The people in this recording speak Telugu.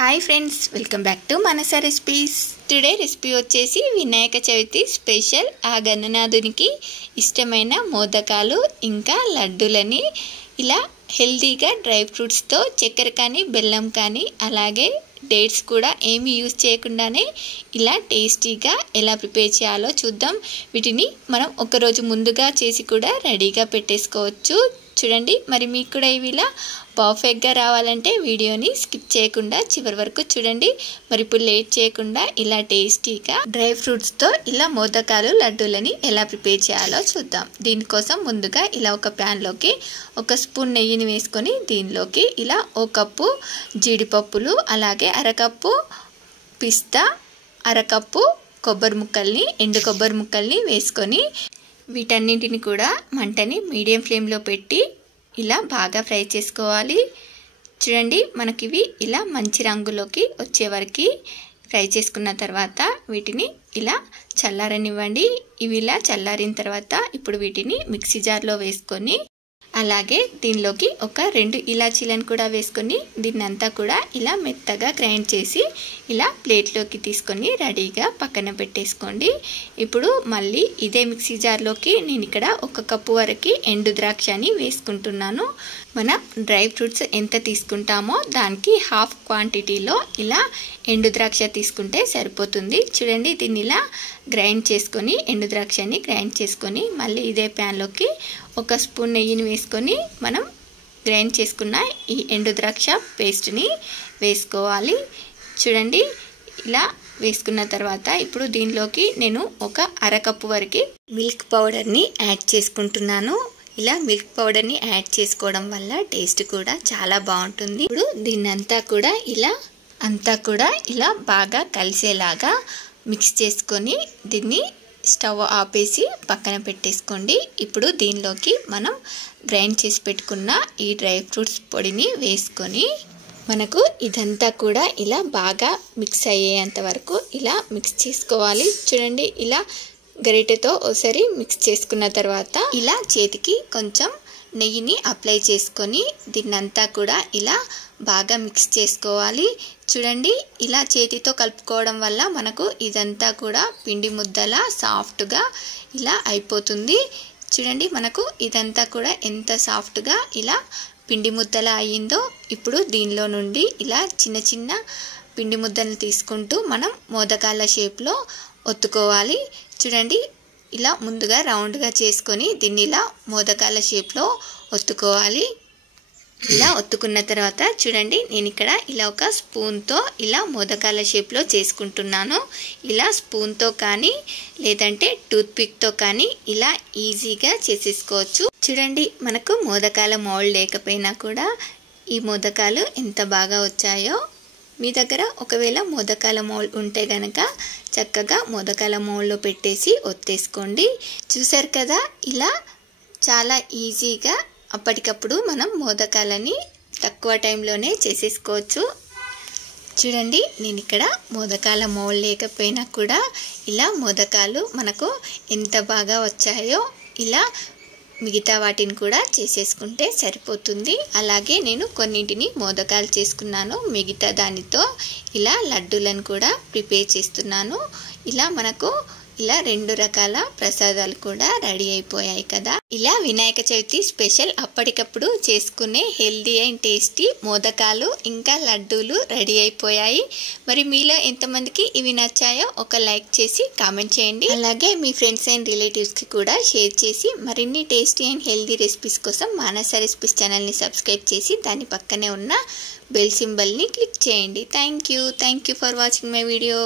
Hi friends, welcome back to Manasa recipes. Today recipe వచ్చేసి వినాయక చవితి స్పెషల్ ఆ గణనాథునికి ఇష్టమైన మోదకాలు ఇంకా లడ్డూలని ఇలా హెల్తీగా డ్రై ఫ్రూట్స్తో చక్కెర కానీ బెల్లం కానీ అలాగే డేట్స్ కూడా ఏమీ యూజ్ చేయకుండానే ఇలా టేస్టీగా ఎలా ప్రిపేర్ చేయాలో చూద్దాం. వీటిని మనం ఒకరోజు ముందుగా చేసి కూడా రెడీగా పెట్టేసుకోవచ్చు. చూడండి, మరి మీకు కూడా ఇవి ఇలా పర్ఫెక్ట్గా రావాలంటే వీడియోని స్కిప్ చేయకుండా చివరి వరకు చూడండి. మరి ఇప్పుడు లేట్ చేయకుండా ఇలా టేస్టీగా డ్రై ఫ్రూట్స్తో ఇలా మోదకాలు లడ్డూలని ఎలా ప్రిపేర్ చేయాలో చూద్దాం. దీనికోసం ముందుగా ఇలా ఒక ప్యాన్లోకి 1 స్పూన్ నెయ్యిని వేసుకొని దీనిలోకి ఇలా 1 కప్పు జీడిపప్పులు, అలాగే 1/2 కప్పు పిస్తా, 1/2 కప్పు కొబ్బరి ముక్కల్ని, ఎండు కొబ్బరి ముక్కల్ని వేసుకొని వీటన్నింటిని కూడా మంటని మీడియం ఫ్లేమ్లో పెట్టి ఇలా బాగా ఫ్రై చేసుకోవాలి. చూడండి, మనకివి ఇలా మంచి రంగులోకి వచ్చే వరకు ఫ్రై చేసుకున్న తర్వాత వీటిని ఇలా చల్లారనివ్వండి. ఇవి ఇలా చల్లారిన తర్వాత ఇప్పుడు వీటిని మిక్సీ జార్లో వేసుకొని అలాగే దీనిలోకి ఒక 2 ఇలాచీలను కూడా వేసుకొని దీన్నంతా కూడా ఇలా మెత్తగా గ్రైండ్ చేసి ఇలా ప్లేట్లోకి తీసుకొని రెడీగా పక్కన పెట్టేసుకోండి. ఇప్పుడు మళ్ళీ ఇదే మిక్సీ జార్లోకి నేను ఇక్కడ 1 కప్పు వరకు ఎండు ద్రాక్షని వేసుకుంటున్నాను. మన డ్రై ఫ్రూట్స్ ఎంత తీసుకుంటామో దానికి హాఫ్ క్వాంటిటీలో ఇలా ఎండు ద్రాక్ష తీసుకుంటే సరిపోతుంది. చూడండి, దీన్ని ఇలా గ్రైండ్ చేసుకొని ఎండు ద్రాక్షని గ్రైండ్ చేసుకొని మళ్ళీ ఇదే ప్యాన్లోకి 1 స్పూన్ నెయ్యిని వేసుకొని మనం గ్రైండ్ చేసుకున్న ఈ ఎండు ద్రాక్ష పేస్ట్ని వేసుకోవాలి. చూడండి, ఇలా వేసుకున్న తర్వాత ఇప్పుడు దీనిలోకి నేను 1/2 కప్పు వరకు మిల్క్ పౌడర్ని యాడ్ చేసుకుంటున్నాను. ఇలా మిల్క్ పౌడర్ని యాడ్ చేసుకోవడం వల్ల టేస్ట్ కూడా చాలా బాగుంటుంది. ఇప్పుడు దీన్నంతా కూడా ఇలా బాగా కలిసేలాగా మిక్స్ చేసుకొని దీన్ని స్టవ్ ఆపేసి పక్కన పెట్టేసుకోండి. ఇప్పుడు దీనిలోకి మనం గ్రైండ్ చేసి పెట్టుకున్న ఈ డ్రై ఫ్రూట్స్ పొడిని వేసుకొని మనకు ఇదంతా కూడా ఇలా బాగా మిక్స్ అయ్యేంత వరకు ఇలా మిక్స్ చేసుకోవాలి. చూడండి, ఇలా గరిటెతో ఒకసారి మిక్స్ చేసుకున్న తర్వాత ఇలా చేతికి కొంచెం నెయ్యిని అప్లై చేసుకొని దీన్నంతా కూడా ఇలా బాగా మిక్స్ చేసుకోవాలి. చూడండి, ఇలా చేతితో కలుపుకోవడం వల్ల మనకు ఇదంతా కూడా పిండి ముద్దలా సాఫ్ట్గా ఇలా అయిపోతుంది. చూడండి, మనకు ఇదంతా కూడా ఎంత సాఫ్ట్గా ఇలా పిండి ముద్దలా అయ్యిందో. ఇప్పుడు దీనిలో నుండి ఇలా చిన్న చిన్న పిండి ముద్దలు తీసుకుంటూ మనం మోదకాల షేప్లో ఒత్తుకోవాలి. చూడండి, ఇలా ముందుగా రౌండ్గా చేసుకొని దీన్ని ఇలా మోదకాల షేప్లో ఒత్తుకోవాలి. ఇలా ఒత్తుకున్న తర్వాత చూడండి, నేను ఇక్కడ ఇలా ఒక స్పూన్తో ఇలా మోదకాల షేప్లో చేసుకుంటున్నాను. ఇలా స్పూన్తో కానీ లేదంటే టూత్పిక్తో కానీ ఇలా ఈజీగా చేసేసుకోవచ్చు. చూడండి, మనకు మోదకాల మౌల్డ్ లేకపోయినా కూడా ఈ మోదకాలు ఎంత బాగా వచ్చాయో. మీ దగ్గర ఒకవేళ మోదకాల మౌల్డ్ ఉంటే కనుక చక్కగా మోదకాల మౌల్డ్లో పెట్టేసి ఒత్తేసుకోండి. చూసారు కదా, ఇలా చాలా ఈజీగా అప్పటికప్పుడు మనం మోదకాలని తక్కువ టైంలోనే చేసేసుకోవచ్చు. చూడండి, నేను ఇక్కడ మోదకాల మౌల్డ్ లేకపోయినా కూడా ఇలా మోదకాలు మనకు ఎంత బాగా వచ్చాయో. ఇలా మిగతా వాటిని కూడా చేసేసుకుంటే సరిపోతుంది. అలాగే నేను కొన్నింటిని మోదకాలు చేసుకున్నాను, మిగతా దానితో ఇలా లడ్డూలను కూడా ప్రిపేర్ చేస్తున్నాను. ఇలా మనకు ఇలా 2 రకాల ప్రసాదాలు కూడా రెడీ అయిపోయాయి కదా. ఇలా వినాయక చవితి స్పెషల్ అప్పటికప్పుడు చేసుకునే హెల్దీ అండ్ టేస్టీ మోదకాలు ఇంకా లడ్డూలు రెడీ అయిపోయాయి. మరి మీలో ఎంతమందికి ఇవి నచ్చాయో ఒక లైక్ చేసి కామెంట్ చేయండి. అలాగే మీ ఫ్రెండ్స్ అండ్ రిలేటివ్స్కి కూడా షేర్ చేసి మరిన్ని టేస్టీ అండ్ హెల్దీ రెసిపీస్ కోసం మనసా రెసిపీస్ ఛానల్ని సబ్స్క్రైబ్ చేసి దాని పక్కనే ఉన్న బెల్ సింబల్ని క్లిక్ చేయండి. Thank you for watching my video.